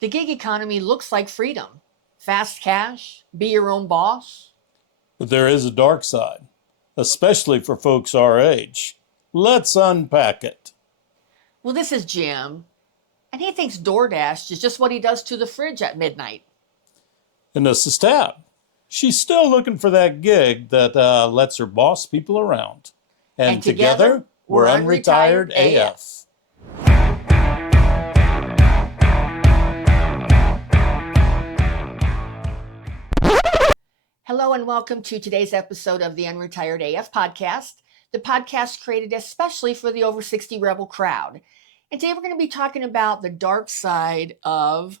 The gig economy looks like freedom, fast cash, be your own boss. But there is a dark side, especially for folks our age. Let's unpack it. Well, this is Jim, and he thinks DoorDash is just what he does to the fridge at midnight. And this is Tab. She's still looking for that gig that lets her boss people around. And together, we're Unretired AF. Hello and welcome to today's episode of the Unretired AF podcast, the podcast created especially for the over 60 rebel crowd. And today we're going to be talking about the dark side of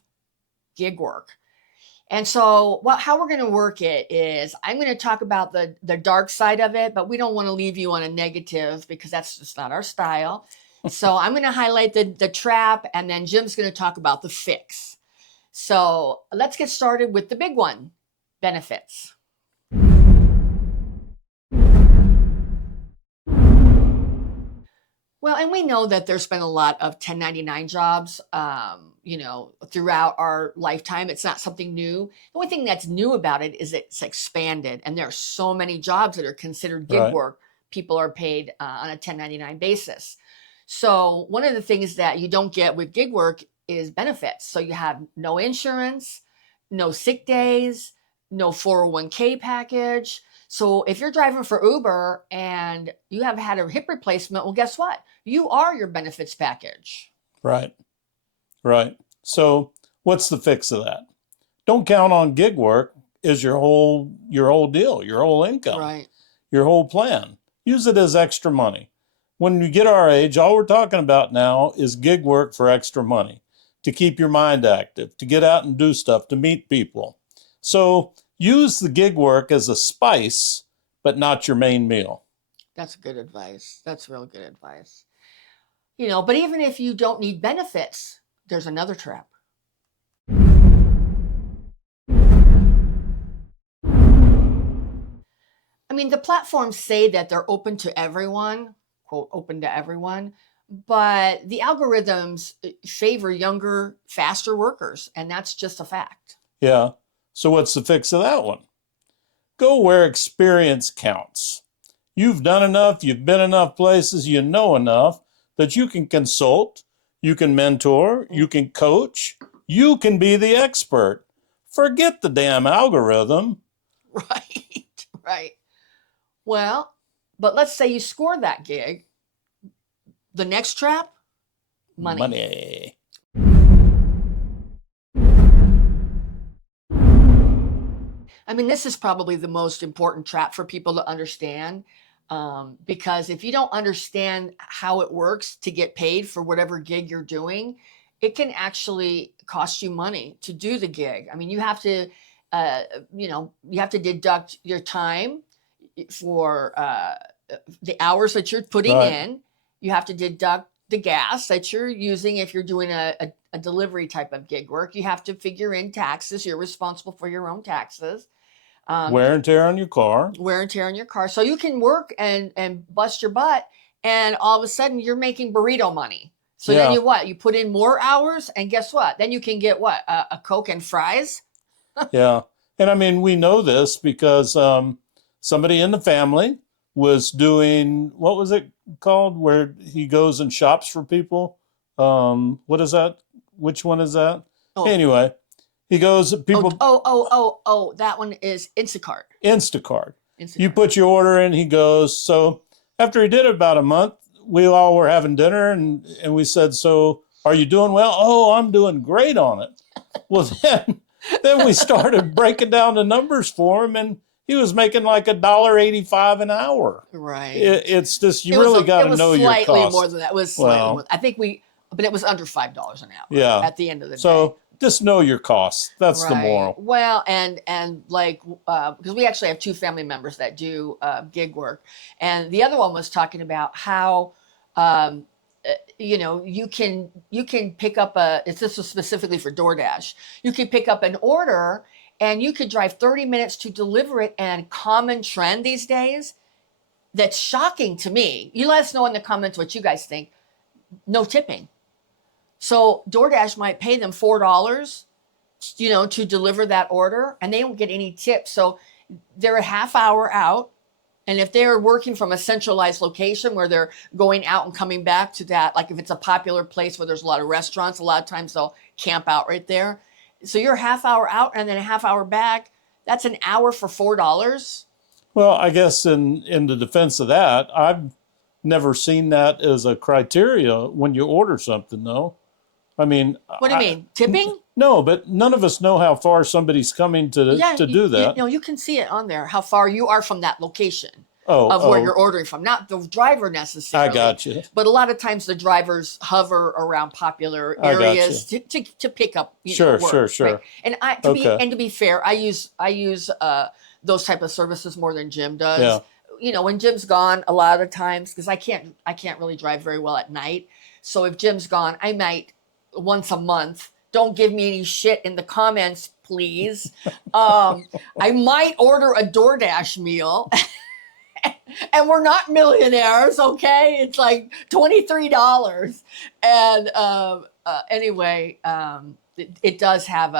gig work. And so how we're going to work it is I'm going to talk about the dark side of it, but we don't want to leave you on a negative because that's just not our style. So I'm going to highlight the trap, and then Jim's going to talk about the fix. So let's get started with the big one, benefits. Well, and we know that there's been a lot of 1099 jobs, throughout our lifetime. It's not something new. The only thing that's new about it is it's expanded, and there are so many jobs that are considered gig work. People are paid on a 1099 basis. So one of the things that you don't get with gig work is benefits. So you have no insurance, no sick days, no 401k package. So if you're driving for Uber and you have had a hip replacement, well, guess what? You are your benefits package. Right. So what's the fix of that? Don't count on gig work as your whole deal, your whole income, your whole plan. Use it as extra money. When you get our age, all we're talking about now is gig work for extra money, to keep your mind active, to get out and do stuff, to meet people. So use the gig work as a spice, but not your main meal. That's good advice. That's real good advice. But even if you don't need benefits, there's another trap. I mean, the platforms say that they're open to everyone, quote, open to everyone, but the algorithms favor younger, faster workers, and that's just a fact. Yeah. So what's the fix of that one? Go where experience counts. You've done enough, you've been enough places, you know enough that you can consult, you can mentor, you can coach, you can be the expert. Forget the damn algorithm. Right. Well, but let's say you score that gig. The next trap? Money. I mean, this is probably the most important trap for people to understand, because if you don't understand how it works to get paid for whatever gig you're doing, it can actually cost you money to do the gig. I mean, you have to, deduct your time for the hours that you're putting in. You have to deduct the gas that you're using if you're doing a delivery type of gig work. You have to figure in taxes. You're responsible for your own taxes. Wear and tear on your car. So you can work and bust your butt, and all of a sudden you're making burrito money. So then you put in more hours, and guess what? Then you can get a Coke and fries. Yeah. And I mean, we know this because somebody in the family was doing, what was it called, where he goes and shops for people? What is that? Which one is that? Anyway. He goes, people. That one is Instacart. You put your order in, he goes. So after he did it about a month, we all were having dinner and we said, so are you doing well? Oh, I'm doing great on it. Well, then we started breaking down the numbers for him, and he was making like $1.85 an hour. Right. It's just, you really got to know your cost. It was slightly more than that. It was slightly more. I think but it was under $5 an hour at the end of the day. So just know your costs. That's the moral. Well, and because we actually have two family members that do gig work, and the other one was talking about how you can pick up this was specifically for DoorDash. You can pick up an order and you could drive 30 minutes to deliver it. And common trend these days that's shocking to me. You let us know in the comments what you guys think. No tipping. So DoorDash might pay them $4, to deliver that order, and they don't get any tips. So they're a half hour out. And if they're working from a centralized location where they're going out and coming back to that, like if it's a popular place where there's a lot of restaurants, a lot of times they'll camp out right there. So you're a half hour out and then a half hour back. That's an hour for $4. Well, I guess in the defense of that, I've never seen that as a criteria when you order something, though. I mean, what do you mean? Tipping? No, but none of us know how far somebody's coming to do that. You can see it on there, how far you are from that location of where you're ordering from. Not the driver necessarily. I got you. But a lot of times the drivers hover around popular areas to pick up Sure. Right? And to be fair, I use those type of services more than Jim does. Yeah. When Jim's gone, a lot of the times, because I can't really drive very well at night. So if Jim's gone, I might once a month. Don't give me any shit in the comments, please. I might order a DoorDash meal. And we're not millionaires, okay? It's like $23. And anyway, it does have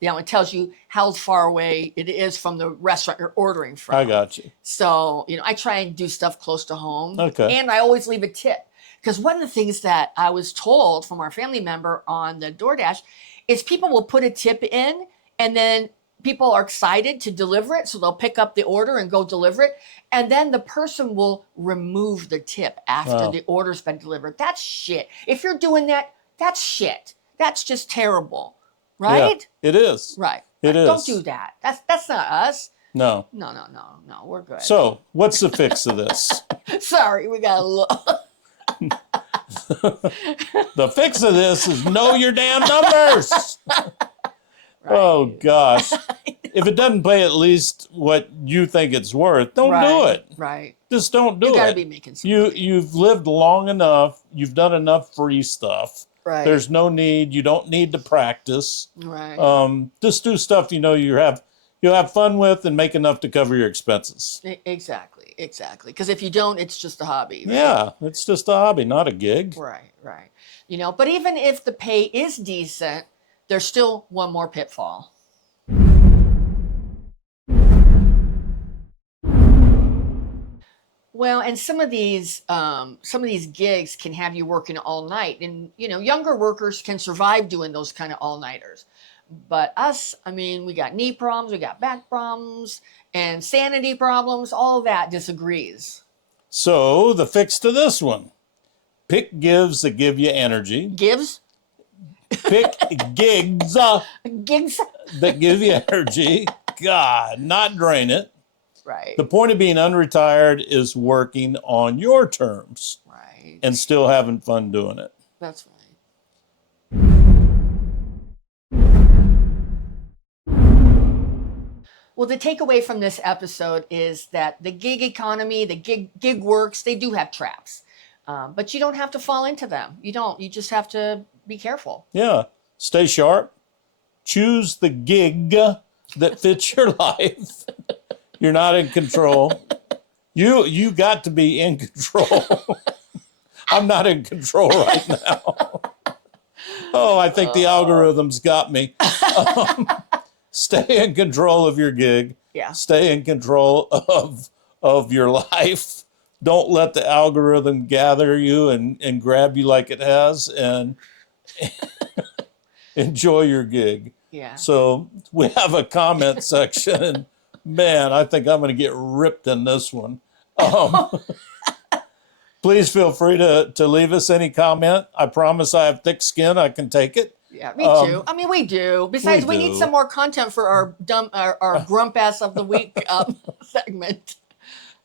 it tells you how far away it is from the restaurant you're ordering from. I got you. So, I try and do stuff close to home. Okay. And I always leave a tip. Because one of the things that I was told from our family member on the DoorDash is people will put a tip in and then people are excited to deliver it. So they'll pick up the order and go deliver it. And then the person will remove the tip after the order's been delivered. That's shit. If you're doing that, that's shit. That's just terrible. Right? Yeah, it is. Right. It is. Don't do that. That's not us. No. No. We're good. So what's the fix of this? Sorry, we got a little... The fix of this is know your damn numbers. Right. Oh gosh. If it doesn't pay at least what you think it's worth, don't do it. Right. Just don't do it. You gotta be making some money. You've lived long enough, you've done enough free stuff. Right. There's no need, you don't need to practice. Right. Just do stuff you'll have fun with and make enough to cover your expenses. Exactly. Because if you don't, it's just a hobby. Right? Yeah, it's just a hobby, not a gig. Right. But even if the pay is decent, there's still one more pitfall. Well, and some of these gigs can have you working all night, and younger workers can survive doing those kind of all-nighters. But us, we got knee problems, we got back problems, and sanity problems, all that disagrees. So the fix to this one, pick gigs that give you energy. Gives? Pick gigs that give you energy. God, not drain it. Right. The point of being unretired is working on your terms. Right. And still having fun doing it. That's right. Well, the takeaway from this episode is that the gig economy, the gig works, they do have traps. But you don't have to fall into them. You don't. You just have to be careful. Yeah. Stay sharp. Choose the gig that fits your life. You're not in control. You got to be in control. I'm not in control right now. Oh, I think the algorithms got me. Stay in control of your gig. Yeah. Stay in control of your life. Don't let the algorithm gather you and grab you like it has, and enjoy your gig. Yeah. So we have a comment section, and man, I think I'm going to get ripped in this one. Please feel free to leave us any comment. I promise I have thick skin. I can take it. Yeah, me too. We do. Besides, we need some more content for our grump ass of the week segment.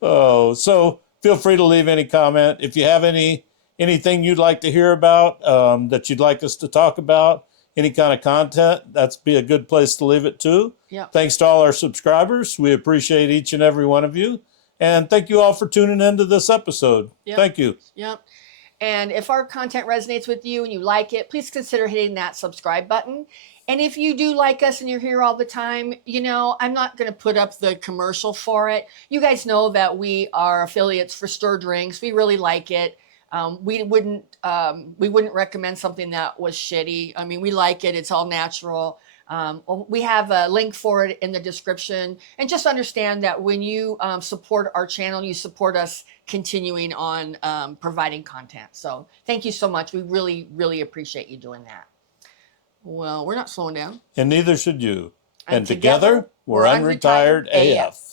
Oh, so feel free to leave any comment. If you have anything you'd like to hear about, that you'd like us to talk about, any kind of content, that's be a good place to leave it too. Yeah. Thanks to all our subscribers. We appreciate each and every one of you. And thank you all for tuning into this episode. Yep. Thank you. Yep. And if our content resonates with you and you like it, please consider hitting that subscribe button. And if you do like us and you're here all the time, I'm not going to put up the commercial for it. You guys know that we are affiliates for Stir Drinks. We really like it. We wouldn't recommend something that was shitty. I mean, we like it. It's all natural. We have a link for it in the description. And just understand that when you support our channel, you support us continuing on providing content. So thank you so much. We really, really appreciate you doing that. Well, we're not slowing down. And neither should you. And together, we're Unretired AF.